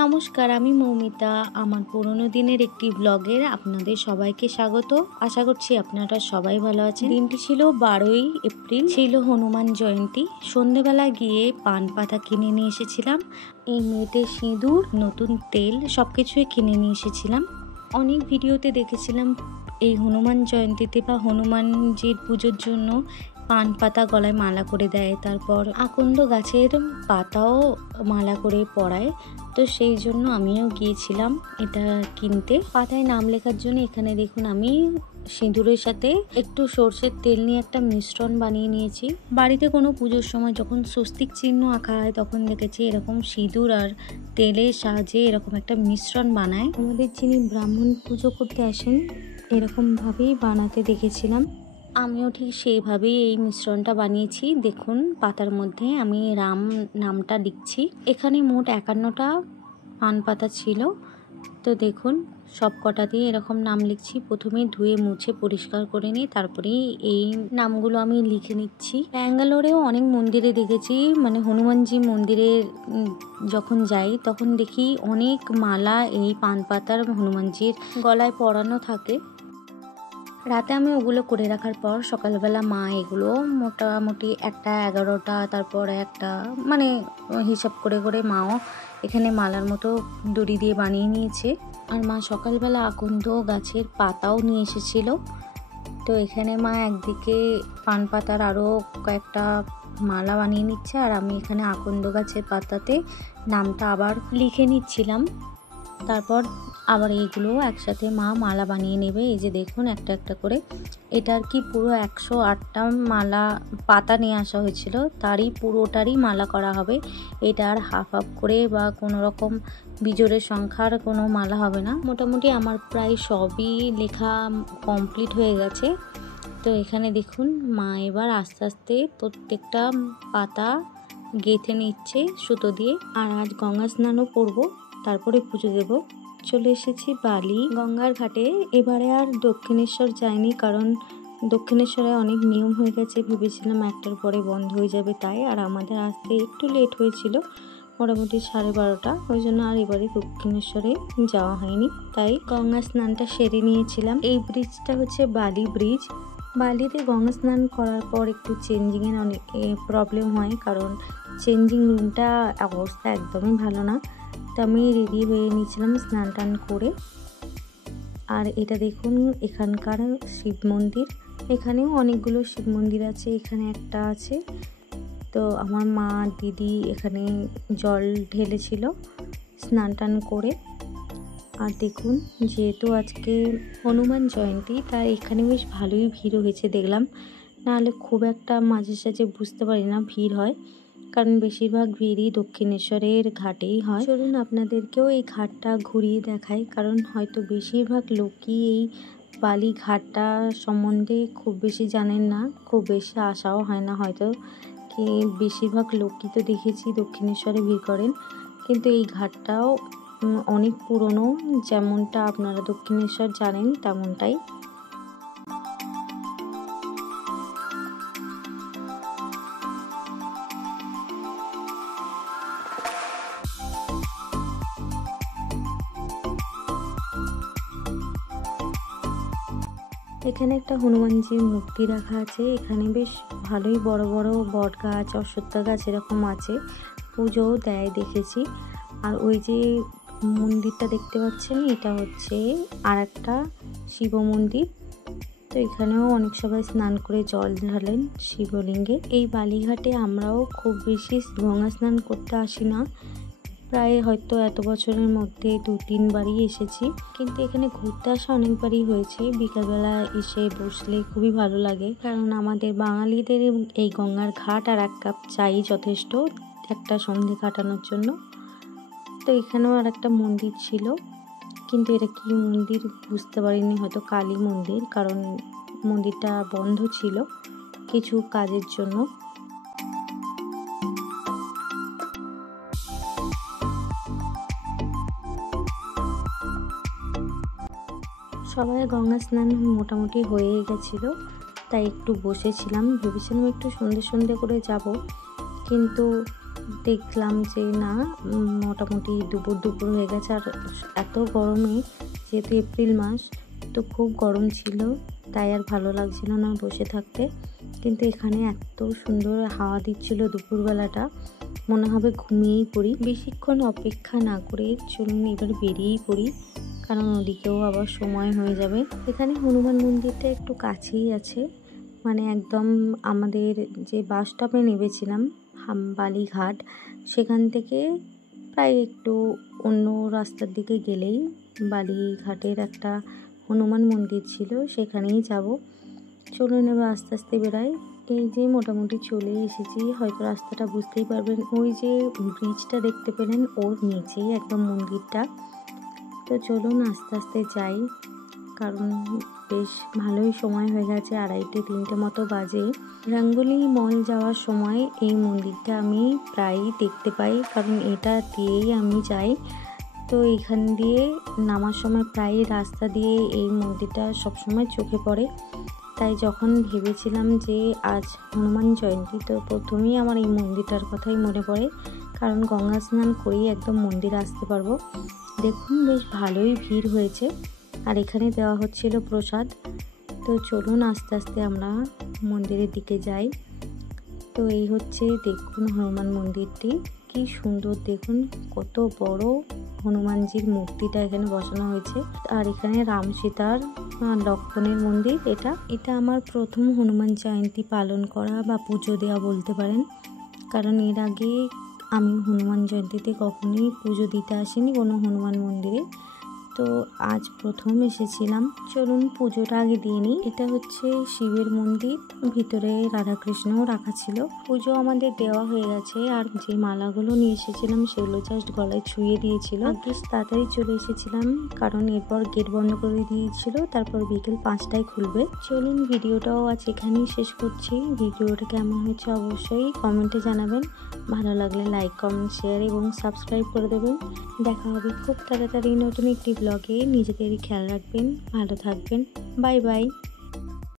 নমস্কার, আমি মৌমিতা। আমার পুরনো দিনের একটি ব্লগের আপনাদের সবাইকে স্বাগত। আশা করছি আপনারা সবাই ভালো আছেন। দিনটি ছিল 12ই এপ্রিল, ছিল হনুমান জয়ন্তী। সন্ধেবেলা গিয়ে পান পাতা কিনে নিয়ে এসেছিলাম, এই মেয়েতে সিঁদুর, নতুন তেল সবকিছুই কিনে নিয়ে এসেছিলাম। অনেক ভিডিওতে দেখেছিলাম এই হনুমান জয়ন্তীতে বা হনুমানজির পুজোর জন্য পান পাতা গলায় মালা করে দেয়, তারপর আকন্দ গাছের পাতাও মালা করে পরায়। তো সেই জন্য আমিও গিয়েছিলাম এটা কিনতে। পাতায় নাম লেখার জন্য এখানে দেখুন আমি সিঁদুরের সাথে একটু সর্ষের তেল নিয়ে একটা মিশ্রণ বানিয়ে নিয়েছি। বাড়িতে কোনো পুজোর সময় যখন স্বস্তিক চিহ্ন আঁকা হয় তখন দেখেছি এরকম সিঁদুর আর তেলের সাহায্যে এরকম একটা মিশ্রণ বানায়। আমাদের যিনি ব্রাহ্মণ পুজো করতে আসেন এরকমভাবেই বানাতে দেখেছিলাম। আমিও ঠিক সেইভাবেই এই মিশ্রণটা বানিয়েছি। দেখুন পাতার মধ্যে আমি রাম নামটা লিখছি। এখানে মোট 51টা পান পাতা ছিল। তো দেখুন সব কটা দিয়ে এরকম নাম লিখছি। প্রথমে ধুয়ে মুছে পরিষ্কার করে নিই, তারপরে এই নামগুলো আমি লিখে নিচ্ছি। ব্যাঙ্গালোরেও অনেক মন্দিরে দেখেছি, মানে হনুমানজি মন্দিরে যখন যাই তখন দেখি অনেক মালা এই পান পাতার হনুমানজির গলায় পরানো থাকে। রাতে আমি ওগুলো করে রাখার পর সকালবেলা মা এগুলো মোটামুটি 11টা তারপর একটা মানে হিসাব করে করে মাও এখানে মালার মতো দড়ি দিয়ে বানিয়ে নিয়েছে। আর মা সকালবেলা আকন্দ গাছের পাতাও নিয়ে এসেছিল। তো এখানে মা একদিকে পান পাতার আরও কয়েকটা মালা বানিয়ে নিচ্ছে, আর আমি এখানে আকন্দ গাছের পাতাতে নামটা আবার লিখে নিচ্ছিলাম। তারপর আবার এইগুলো একসাথে মা মালা বানিয়ে নেবে। এই যে দেখুন একটা একটা করে, এটা আর কি পুরো 108টা মালা পাতা নিয়ে আসা হয়েছিল, তারই পুরোটারই মালা করা হবে। এটা আর হাফ হাফ করে বা কোনো রকম বিজোড়ের সংখ্যার কোনো মালা হবে না। মোটামুটি আমার প্রায় সবই লেখা কমপ্লিট হয়ে গেছে। তো এখানে দেখুন মা এবার আস্তে আস্তে প্রত্যেকটা পাতা গেঁথে নিচ্ছে সুতো দিয়ে। আর আজ গঙ্গা স্নানও করবো, তারপরে পুজো দেব। চলে এসেছি বালি গঙ্গার ঘাটে। এবারে আর দক্ষিণেশ্বর যাইনি, কারণ দক্ষিণেশ্বরে অনেক নিয়ম হয়ে গেছে। ভেবেছিলাম 1টার পরে বন্ধ হয়ে যাবে তাই, আর আমাদের আসতে একটু লেট হয়েছিল, মোটামুটি 12:30। ওই জন্য আর এবারে দক্ষিণেশ্বরে যাওয়া হয়নি। তাই গঙ্গা স্নানটা সেরে নিয়েছিলাম। এই ব্রিজটা হচ্ছে বালি ব্রিজ। বালিতে গঙ্গা স্নান করার পর একটু চেঞ্জিংয়ের অনেক প্রবলেম হয়, কারণ চেঞ্জিং রুমটা অবস্থা একদমই ভালো না। তো আমি রেডি হয়ে নিয়েছিলাম স্নান টান করে। আর এটা দেখুন এখানকার শিব মন্দির। এখানেও অনেকগুলো শিব মন্দির আছে, এখানে একটা আছে। তো আমার মা দিদি এখানে জল ঢেলেছিল স্নান টান করে। আর দেখুন যেহেতু আজকে হনুমান জয়ন্তী তাই এখানে বেশ ভালোই ভিড় হয়েছে দেখলাম, নাহলে খুব একটা মাঝে সাঝে বুঝতে পারি না ভিড় হয়, কারণ বেশিরভাগ ভিড়ই দক্ষিণেশ্বরের ঘাটেই হয়। চলুন আপনাদেরকেও এই ঘাটটা ঘুরিয়ে দেখাই, কারণ হয়তো বেশিরভাগ লোকই এই বালি ঘাটটা সম্বন্ধে খুব বেশি জানেন না, খুব বেশি আশাও হয় না হয়তো, কি বেশিরভাগ লোকই তো দেখেছি দক্ষিণেশ্বরে ভিড় করেন। কিন্তু এই ঘাটটাও অনেক পুরনো, যেমনটা আপনারা দক্ষিণেশ্বর জানেন তেমনটাই। এখানে একটা হনুমানজির মূর্তি রাখা আছে। এখানে বেশ ভালোই বড় বড় বট গাছ, অশ্বত্থ গাছ এরকম আছে, পুজোও দেয় দেখেছি। আর ওই যে মন্দিরটা দেখতে পাচ্ছেন এটা হচ্ছে আর একটা শিব মন্দির। তো এখানেও অনেক সবাই স্নান করে জল ঢালেন শিবলিঙ্গে। এই বালিঘাটে আমরাও খুব বেশি গঙ্গা স্নান করতে আসি না, প্রায় হয়তো এত বছরের মধ্যে 2-3 বারই এসেছি, কিন্তু এখানে ঘুরতে আসা অনেকবারই হয়েছে। বিকালবেলা এসে বসলে খুবই ভালো লাগে, কারণ আমাদের বাঙালিদের এই গঙ্গার ঘাট আর 1 কাপ চাই যথেষ্ট একটা সন্ধে কাটানোর জন্য। তো এখানেও আর একটা মন্দির ছিল, কিন্তু এটা কি মন্দির বুঝতে পারিনি, হয়তো কালী মন্দির, কারণ মন্দিরটা বন্ধ ছিল কিছু কাজের জন্য। সবাই গঙ্গা স্নান মোটামুটি হয়ে গেছিলো, তাই একটু বসেছিলাম। ভেবেছিলাম একটু সন্ধে সন্ধে করে যাব, কিন্তু দেখলাম যে না মোটামুটি দুপুর হয়ে গেছে, আর এত গরমে যেহেতু এপ্রিল মাস তো খুব গরম ছিল, তাই আর ভালো লাগছিল না বসে থাকতে। কিন্তু এখানে এত সুন্দর হাওয়া দিচ্ছিল দুপুরবেলাটা, মনে হবে ঘুমিয়েই পড়ি। বেশিক্ষণ অপেক্ষা না করে চলুন এবার বেরিয়েই পড়ি, কারণ ওদিকেও আবার সময় হয়ে যাবে। এখানে হনুমান মন্দিরটা একটু কাছেই আছে, মানে একদম আমাদের যে বাস স্টপে নেমেছিলাম বালিঘাট, সেখান থেকে প্রায় একটু অন্য রাস্তার দিকে গেলেই বালিঘাটের একটা হনুমান মন্দির ছিল, সেখানেই যাব। চলুন এবার আস্তে আস্তে বেরাই। এই যে মোটামুটি চলে এসেছি, হয়তো রাস্তাটা বুঝতেই পারবেন, ওই যে ব্রিজটা দেখতে পেলেন ওর নিচেই একদম মন্দিরটা। তো চলুন আস্তে আস্তে যাই, কারণ বেশ ভালোই সময় হয়ে গেছে, 2:30-3টে মতো বাজে। রাঙ্গুলি মল যাওয়ার সময় এই মন্দিরটা আমি প্রায়ই দেখতে পাই, কারণ এটা দিয়েই আমি যাই। তো এখান দিয়ে নামার সময় প্রায় রাস্তা দিয়ে এই মন্দিরটা সবসময় চোখে পড়ে। তাই যখন ভেবেছিলাম যে আজ হনুমান জয়ন্তী, তো প্রথমেই আমার এই মন্দিরটার কথাই মনে পড়ে, কারণ গঙ্গা স্নান করেই একদম মন্দিরে আসতে পারবো। দেখুন বেশ ভালোই ভিড় হয়েছে, আর এখানে দেওয়া হচ্ছিল প্রসাদ। তো চলুন আস্তে আস্তে আমরা মন্দিরের দিকে যাই। তো এই হচ্ছে দেখুন হনুমান মন্দিরটি, কি সুন্দর, দেখুন কত বড় হনুমানজির মূর্তিটা এখানে বসানো হয়েছে। আর এখানে রাম সীতার লক্ষ্মণের মন্দির। এটা আমার প্রথম হনুমান জয়ন্তী পালন করা বা পুজো দেওয়া বলতে পারেন, কারণ এর আগে আমি হনুমান জয়ন্তীতে কখনোই পুজো দিতে আসিনি কোনো হনুমান মন্দিরে। তো আজ প্রথম এসেছিলাম। চলুন পুজোটা আগে দিয়ে নিই। এটা হচ্ছে শিবের মন্দির, ভিতরে রাধাকৃষ্ণও রাখা ছিল। পুজো আমাদের দেওয়া হয়ে গেছে, আর যে মালাগুলো নিয়ে এসেছিলাম সেগুলো জাস্ট গলায় ছুঁয়ে দিয়েছিল। বেশ তাড়াতাড়ি চলে এসেছিলাম, কারণ এরপর গেট বন্ধ করে দিয়েছিল, তারপর বিকেল 5টায় খুলবে। চলুন ভিডিওটাও আজ এখানেই শেষ করছি। ভিডিওটা কেমন হয়েছে অবশ্যই কমেন্টে জানাবেন, ভালো লাগলে লাইক, কমেন্ট, শেয়ার এবং সাবস্ক্রাইব করে দেবেন। দেখা হবে খুব তাড়াতাড়ি নতুন একটি ব্লগে। নিজেদেরই খেয়াল রাখবেন, ভালো থাকবেন, বাই বাই।